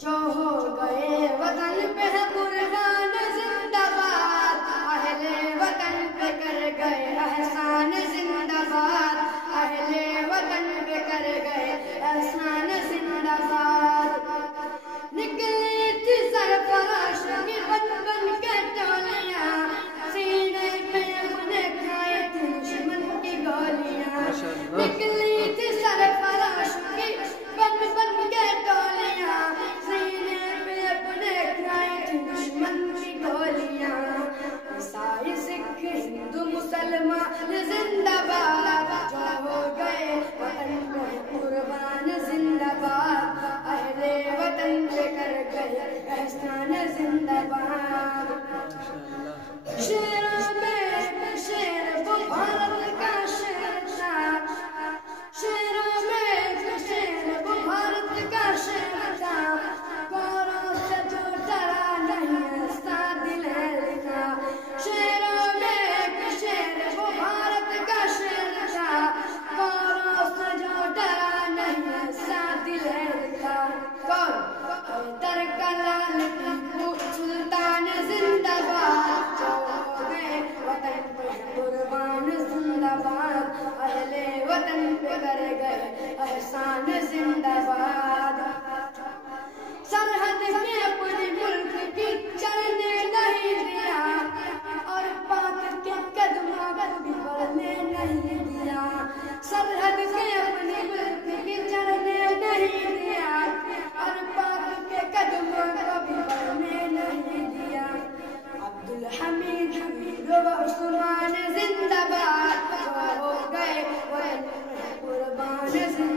जो हो गए वतन पे है कुर्बान जिंदाबाद, अहले वतन पे कर गए एहसान जिंदाबाद, अहले वतन पे कर गए एहसान जिंदाबाद। निकली थी सरफराश की बन बन के टोलियां, सीने पे अपने खाए थी दुश्मन की गोलियां। निकली थी सरफराश की बन बन के टोलियां, सीने पे अपने खाए थी दुश्मन की गोलियां। ईसाई सिख हिंदू मुसलमान जिंदाबाद, जो हो गए वतन पे कुर्बान जिंदाबाद, अहले वतन पे कर गए एहसान जिंदाबाद। शेरों में शेर वो भारत का शेर था, शेरों में शेर वो भारत का शेर था, गौरों से जो डरा नहीं ऐसा दिल है लिखा। शेरों में शेर वो भारत का शेर था, गौरों से जो डरा नहीं ऐसा दिल है लिखा। कौन हैदर का लाल टीपू सुल्तान जिंदाबाद, जो हो गए वतन पे कुर्बान जिंदाबाद, अहले वतन पे कर गए एहसान जिंदाबाद। सरहद के अपने मुल्क की चलने नहीं दिया, और पाक के कदमों को भी बढ़ने नहीं दिया। सरहद के अपने मुल्क की चलने नहीं दिया, और पाक के कदमों को भी बढ़ने नहीं दिया। अब्दुल हमीद हीरो व उस्मान जिंदाबाद, जो हो गए वतन पे कुर्बान जिंदाबाद।